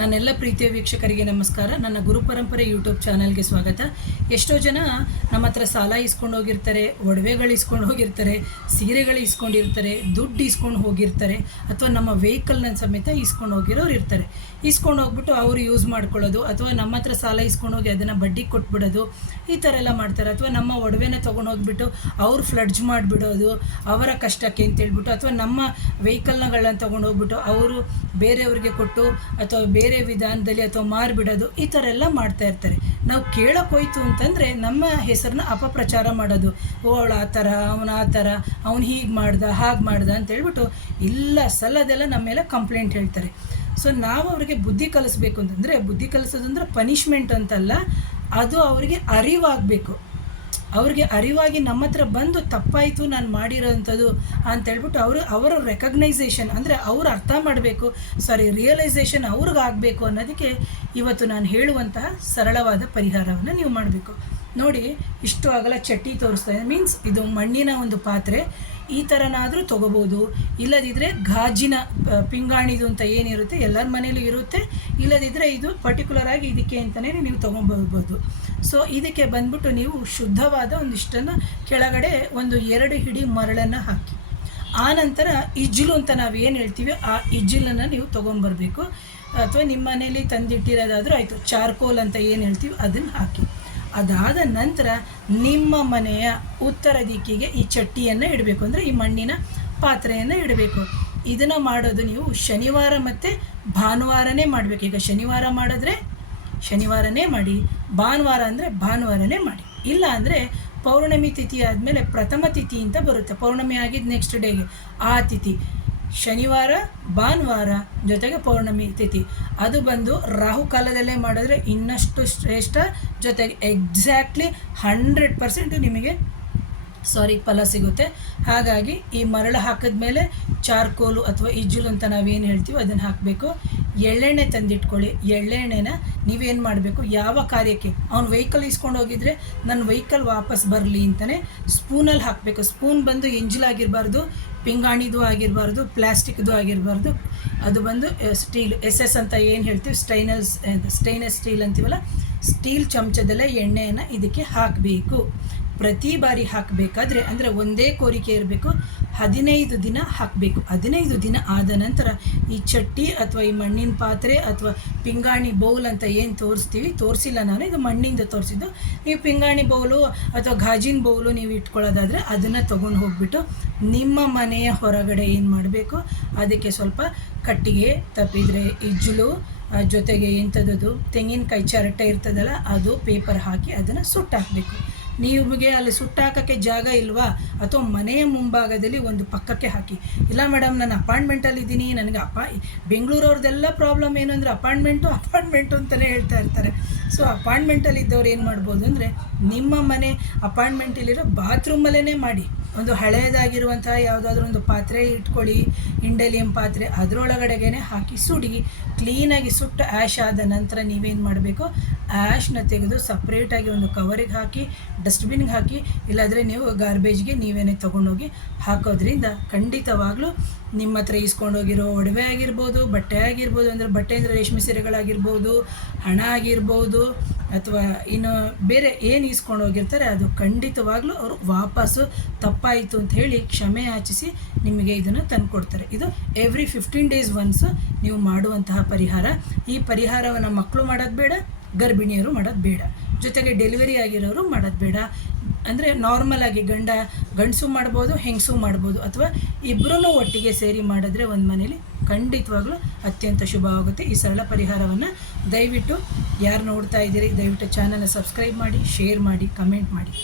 ನನ್ನೆಲ್ಲ ಪ್ರೀತಿಯ ವೀಕ್ಷಕರಿಗೆ ನಮಸ್ಕಾರ. ನನ್ನ ಗುರು ಪರಂಪರೆ ಯೂಟ್ಯೂಬ್ ಚಾನಲ್ಗೆ ಸ್ವಾಗತ. ಎಷ್ಟೋ ಜನ ನಮ್ಮ ಹತ್ರ ಸಾಲ ಇಸ್ಕೊಂಡು ಹೋಗಿರ್ತಾರೆ, ಒಡವೆಗಳು ಇಸ್ಕೊಂಡು ಹೋಗಿರ್ತಾರೆ, ಸೀರೆಗಳು ಇಸ್ಕೊಂಡಿರ್ತಾರೆ ದುಡ್ಡು ಇಸ್ಕೊಂಡು ಹೋಗಿರ್ತಾರೆ, ಅಥವಾ ನಮ್ಮ ವೆಹಿಕಲ್ನ ಸಮೇತ ಇಸ್ಕೊಂಡು ಹೋಗಿರೋರು ಇರ್ತಾರೆ. ಇಸ್ಕೊಂಡು ಹೋಗ್ಬಿಟ್ಟು ಅವರು ಯೂಸ್ ಮಾಡ್ಕೊಳ್ಳೋದು, ಅಥವಾ ನಮ್ಮ ಹತ್ರ ಸಾಲ ಇಸ್ಕೊಂಡು ಹೋಗಿ ಅದನ್ನು ಬಡ್ಡಿ ಕೊಟ್ಬಿಡೋದು, ಈ ಥರ ಎಲ್ಲ ಮಾಡ್ತಾರೆ. ಅಥವಾ ನಮ್ಮ ಒಡವೆನ ತೊಗೊಂಡು ಹೋಗ್ಬಿಟ್ಟು ಅವ್ರು ಫ್ಲಡ್ಜ್ ಮಾಡಿಬಿಡೋದು, ಅವರ ಕಷ್ಟಕ್ಕೆ ಅಂತ ಹೇಳ್ಬಿಟ್ಟು, ಅಥವಾ ನಮ್ಮ ವೆಹಿಕಲ್ನಗಳನ್ನ ತೊಗೊಂಡು ಹೋಗ್ಬಿಟ್ಟು ಅವರು ಬೇರೆಯವ್ರಿಗೆ ಕೊಟ್ಟು, ಅಥವಾ ಬೇರೆ ವಿಧಾನದಲ್ಲಿ ಅಥವಾ ಮಾರಿಬಿಡೋದು ಈ ಥರ ಎಲ್ಲ ಮಾಡ್ತಾ ಇರ್ತಾರೆ. ನಾವು ಕೇಳೋಕೆ ಹೋಯ್ತು ಅಂತಂದರೆ ನಮ್ಮ ಹೆಸರನ್ನ ಅಪಪ್ರಚಾರ ಮಾಡೋದು. ಓ, ಅವಳು ಆ ಥರ, ಅವನ ಆ ಥರ, ಅವ್ನು ಹೀಗೆ ಮಾಡ್ದ, ಹಾಗೆ ಮಾಡ್ದ ಅಂತ ಹೇಳ್ಬಿಟ್ಟು ಇಲ್ಲ, ಸಲ್ಲದೆಲ್ಲ ನಮ್ಮ ಮೇಲೆ ಕಂಪ್ಲೇಂಟ್ ಹೇಳ್ತಾರೆ. ಸೊ ನಾವು ಅವರಿಗೆ ಬುದ್ಧಿ ಕಲಿಸ್ಬೇಕು ಅಂತಂದರೆ, ಬುದ್ಧಿ ಕಲಿಸೋದಂದ್ರೆ ಪನಿಷ್ಮೆಂಟ್ ಅಂತಲ್ಲ, ಅದು ಅವರಿಗೆ ಅರಿವಾಗಬೇಕು. ಅವ್ರಿಗೆ ಅರಿವಾಗಿ ನಮ್ಮ ಹತ್ರ ಬಂದು ತಪ್ಪಾಯಿತು ನಾನು ಮಾಡಿರೋವಂಥದ್ದು ಅಂತ ಹೇಳ್ಬಿಟ್ಟು ಅವರು ಅವರ ರೆಕಗ್ನೈಸೇಷನ್ ಅಂದರೆ ಅವ್ರು ಅರ್ಥ ಮಾಡಬೇಕು ಸಾರಿ ರಿಯಲೈಸೇಷನ್ ಅವ್ರಿಗಾಗಬೇಕು ಅನ್ನೋದಕ್ಕೆ ಇವತ್ತು ನಾನು ಹೇಳುವಂತಹ ಸರಳವಾದ ಪರಿಹಾರವನ್ನು ನೀವು ಮಾಡಬೇಕು. ನೋಡಿ, ಇಷ್ಟು ಅಗಲ ಚಟ್ಟಿ ತೋರಿಸ್ತಾ ಇದೆ. ಮೀನ್ಸ್ ಇದು ಮಣ್ಣಿನ ಒಂದು ಪಾತ್ರೆ. ಈ ಥರನಾದರೂ ತೊಗೋಬೋದು. ಇಲ್ಲದಿದ್ದರೆ ಗಾಜಿನ ಪಿಂಗಾಣಿದು ಅಂತ ಏನಿರುತ್ತೆ ಎಲ್ಲರ ಮನೇಲೂ ಇರುತ್ತೆ. ಇಲ್ಲದಿದ್ದರೆ ಇದು ಪರ್ಟಿಕ್ಯುಲರ್ ಆಗಿ ಇದಕ್ಕೆ ಅಂತಲೇ ನೀವು ತೊಗೊಬೋದು ಸೊ ಇದಕ್ಕೆ ಬಂದ್ಬಿಟ್ಟು ನೀವು ಶುದ್ಧವಾದ ಒಂದಿಷ್ಟನ್ನು ಕೆಳಗಡೆ ಒಂದು ಎರಡು ಹಿಡಿ ಮರಳನ್ನು ಹಾಕಿ. ಆ ನಂತರ ಇಜ್ಜಿಲು ಅಂತ ನಾವು ಏನು ಹೇಳ್ತೀವಿ, ಆ ಇಜ್ಜಿಲನ್ನು ನೀವು ತೊಗೊಂಬರ್ಬೇಕು. ಅಥವಾ ನಿಮ್ಮ ಮನೇಲಿ ತಂದಿಟ್ಟಿರೋದಾದರೂ ಆಯಿತು, ಚಾರ್ಕೋಲ್ ಅಂತ ಏನು ಹೇಳ್ತೀವಿ, ಅದನ್ನು ಹಾಕಿ. ಅದಾದ ನಂತರ ನಿಮ್ಮ ಮನೆಯ ಉತ್ತರ ದಿಕ್ಕಿಗೆ ಈ ಚಟ್ಟಿಯನ್ನು ಇಡಬೇಕು. ಅಂದರೆ ಈ ಮಣ್ಣಿನ ಪಾತ್ರೆಯನ್ನು ಇಡಬೇಕು. ಇದನ್ನು ಮಾಡೋದು ನೀವು ಶನಿವಾರ ಮತ್ತು ಭಾನುವಾರನೇ ಮಾಡಬೇಕು. ಈಗ ಶನಿವಾರ ಮಾಡಿದ್ರೆ ಶನಿವಾರನೇ ಮಾಡಿ, ಭಾನುವಾರ ಅಂದರೆ ಭಾನುವಾರನೇ ಮಾಡಿ. ಇಲ್ಲ ಅಂದರೆ ಪೌರ್ಣಮಿ ತಿಥಿ ಆದಮೇಲೆ ಪ್ರಥಮ ತಿಥಿ ಅಂತ ಬರುತ್ತೆ. ಪೌರ್ಣಮಿ ಆಗಿದ್ದು ನೆಕ್ಸ್ಟ್ ಡೇಗೆ ಆ ತಿಥಿ. ಶನಿವಾರ, ಭಾನುವಾರ ಜೊತೆಗೆ ಪೌರ್ಣಮಿ ತಿಥಿ. ಅದು ಬಂದು ರಾಹುಕಾಲದಲ್ಲೇ ಮಾಡಿದ್ರೆ ಇನ್ನಷ್ಟು ಶ್ರೇಷ್ಠ ಜೊತೆಗೆ ಎಕ್ಸಾಕ್ಟ್ಲಿ ಹಂಡ್ರೆಡ್ ಪರ್ಸೆಂಟು ನಿಮಗೆ ಸಾರಿ ಫಲ ಸಿಗುತ್ತೆ. ಹಾಗಾಗಿ ಈ ಮರಳು ಹಾಕಿದ್ಮೇಲೆ ಚಾರ್ಕೋಲು ಅಥವಾ ಇಜ್ಜುಲು ಅಂತ ನಾವೇನು ಹೇಳ್ತೀವಿ ಅದನ್ನು ಹಾಕಬೇಕು. ಎಳ್ಳೆಣ್ಣೆ ತಂದಿಟ್ಕೊಳ್ಳಿ. ಎಳ್ಳೆಣ್ಣೆನ ನೀವೇನು ಮಾಡಬೇಕು? ಯಾವ ಕಾರ್ಯಕ್ಕೆ? ಅವ್ನು ವೆಹಿಕಲ್ ಇಸ್ಕೊಂಡು ಹೋಗಿದ್ರೆ ನನ್ನ ವೆಹಿಕಲ್ ವಾಪಸ್ ಬರಲಿ ಅಂತಲೇ ಸ್ಪೂನಲ್ಲಿ ಹಾಕಬೇಕು. ಸ್ಪೂನ್ ಬಂದು ಎಂಜಲಾಗಿರಬಾರ್ದು ಪಿಂಗಾಣಿದು ಆಗಿರಬಾರ್ದು, ಪ್ಲಾಸ್ಟಿಕ್ದು ಆಗಿರಬಾರ್ದು. ಅದು ಬಂದು ಸ್ಟೀಲ್ ಎಸ್ ಎಸ್ ಅಂತ ಏನು ಹೇಳ್ತೀವಿ? ಸ್ಟೈನಸ್ ಸ್ಟೈನಸ್ ಸ್ಟೀಲ್ ಅಂತೀವಲ್ಲ? ಸ್ಟೀಲ್ ಚಮಚದಲ್ಲೇ ಎಣ್ಣೆಯನ್ನು ಇದಕ್ಕೆ ಹಾಕಬೇಕು. ಪ್ರತಿ ಬಾರಿ ಹಾಕಬೇಕಾದ್ರೆ ಅಂದರೆ ಒಂದೇ ಕೋರಿಕೆ ಇರಬೇಕು, ಹದಿನೈದು ದಿನ ಹಾಕಬೇಕು. ಹದಿನೈದು ದಿನ ಆದ ನಂತರ ಈ ಚಟ್ಟಿ ಅಥವಾ ಈ ಮಣ್ಣಿನ ಪಾತ್ರೆ ಅಥವಾ ಪಿಂಗಾಣಿ ಬೌಲ್ ಅಂತ ಏನು ತೋರಿಸ್ತೀವಿ, ತೋರಿಸಿಲ್ಲ ನಾನು, ಇದು ಮಣ್ಣಿಂದ ತೋರಿಸಿದ್ದು. ನೀವು ಪಿಂಗಾಣಿ ಬೌಲು ಅಥವಾ ಗಾಜಿನ ಬೌಲು ನೀವು ಇಟ್ಕೊಳ್ಳೋದಾದರೆ ಅದನ್ನು ತೊಗೊಂಡು ಹೋಗ್ಬಿಟ್ಟು ನಿಮ್ಮ ಮನೆಯ ಹೊರಗಡೆ ಏನು ಮಾಡಬೇಕು, ಅದಕ್ಕೆ ಸ್ವಲ್ಪ ಕಟ್ಟಿಗೆ ತಪ್ಪಿದರೆ ಇಜ್ಜಲು ಜೊತೆಗೆ ಎಂಥದ್ದು ತೆಂಗಿನಕಾಯಿ ಚರಟೆ ಇರ್ತದಲ್ಲ, ಅದು ಪೇಪರ್ ಹಾಕಿ ಅದನ್ನು ಸುಟ್ಟಾಕಬೇಕು. ನಿಮಗೆ ಅಲ್ಲಿ ಸುಟ್ಟಾಕಕ್ಕೆ ಜಾಗ ಇಲ್ವಾ? ಅಥವಾ ಮನೆಯ ಮುಂಭಾಗದಲ್ಲಿ ಒಂದು ಪಕ್ಕಕ್ಕೆ ಹಾಕಿ. ಇಲ್ಲ ಮೇಡಮ್ ನಾನು ಅಪಾರ್ಟ್ಮೆಂಟಲ್ಲಿ ಇದ್ದೀನಿ. ನನಗೆ ಅಪ, ಬೆಂಗಳೂರವ್ರದ್ದೆಲ್ಲ ಪ್ರಾಬ್ಲಮ್ ಏನು ಅಂದರೆ ಅಪಾರ್ಟ್ಮೆಂಟು ಅಪಾರ್ಟ್ಮೆಂಟು ಅಂತಲೇ ಹೇಳ್ತಾ ಇರ್ತಾರೆ. ಸೊ ಅಪಾರ್ಟ್ಮೆಂಟಲ್ಲಿ ಇದ್ದವ್ರು ಏನು ಮಾಡ್ಬೋದು ಅಂದರೆ ನಿಮ್ಮ ಮನೆ ಅಪಾರ್ಟ್ಮೆಂಟಲ್ಲಿರೋ ಬಾತ್ರೂಮಲ್ಲೇ ಮಾಡಿ. ಒಂದು ಹಳೆಯದಾಗಿರುವಂತಹ ಯಾವುದಾದ್ರೂ ಒಂದು ಪಾತ್ರೆ ಇಟ್ಕೊಳ್ಳಿ ಇಂಡಲಿಯಂ ಪಾತ್ರೆ ಅದರೊಳಗಡೆಗೇನೆ ಹಾಕಿ ಸುಡಿ, ಕ್ಲೀನಾಗಿ ಸುಟ್ಟು ಆ್ಯಶ್ ಆದ ನಂತರ ನೀವೇನು ಮಾಡಬೇಕು? ಆ್ಯಶ್ನ ತೆಗೆದು ಸಪ್ರೇಟಾಗಿ ಒಂದು ಕವರಿಗೆ ಹಾಕಿ ಡಸ್ಟ್ಬಿನ್ಗೆ ಹಾಕಿ, ಇಲ್ಲಾದರೆ ನೀವು ಗಾರ್ಬೇಜ್ಗೆ ನೀವೇನೇ ತೊಗೊಂಡೋಗಿ ಹಾಕೋದ್ರಿಂದ ಖಂಡಿತವಾಗ್ಲೂ ನಿಮ್ಮ ಹತ್ರ ಈಸ್ಕೊಂಡೋಗಿರೋ ಒಡವೆ ಆಗಿರ್ಬೋದು, ಬಟ್ಟೆ ಆಗಿರ್ಬೋದು, ಅಂದರೆ ಬಟ್ಟೆ ಅಂದರೆ ರೇಷ್ಮೆ ಸೀರೆಗಳಾಗಿರ್ಬೋದು, ಹಣ ಆಗಿರ್ಬೋದು ಅಥವಾ ಇನ್ನು ಬೇರೆ ಏನು ಈಸ್ಕೊಂಡು ಹೋಗಿರ್ತಾರೆ, ಅದು ಖಂಡಿತವಾಗ್ಲೂ ಅವರು ವಾಪಸ್ಸು ತಪ್ಪಾಯಿತು ಅಂತ ಹೇಳಿ ಕ್ಷಮೆ ಆಚಿಸಿ ನಿಮಗೆ ಇದನ್ನು ತಂದುಕೊಡ್ತಾರೆ. ಇದು ಎವ್ರಿ ಫಿಫ್ಟೀನ್ ಡೇಸ್ ಒನ್ಸ್ ನೀವು ಮಾಡುವಂತಹ ಪರಿಹಾರ. ಈ ಪರಿಹಾರವನ್ನು ಮಕ್ಕಳು ಮಾಡೋದು ಬೇಡ, ಗರ್ಭಿಣಿಯರು ಮಾಡೋದು ಬೇಡ. ಜೊತೆಗೆ ಡೆಲಿವರಿ ಆಗಿರೋರು ಮಾಡೋದು ಬೇಡ. ಅಂದರೆ ನಾರ್ಮಲ್ ಆಗಿ ಗಂಡ ಗಂಡಸು ಮಾಡ್ಬೋದು, ಹೆಂಗಸು ಮಾಡ್ಬೋದು ಅಥವಾ ಇಬ್ಬರೂ ಒಟ್ಟಿಗೆ ಸೇರಿ ಮಾಡಿದ್ರೆ ಒಂದು ಮನೇಲಿ ಖಂಡಿತವಾಗ್ಲೂ ಅತ್ಯಂತ ಶುಭವಾಗುತ್ತೆ ಈ ಸರಳ ಪರಿಹಾರವನ್ನು ದಯವಿಟ್ಟು ಯಾರು ನೋಡ್ತಾ ಇದ್ದೀರಿ, ದಯವಿಟ್ಟು ಚಾನಲ್ನ ಸಬ್ಸ್ಕ್ರೈಬ್ ಮಾಡಿ ಶೇರ್ ಮಾಡಿ ಕಮೆಂಟ್ ಮಾಡಿ.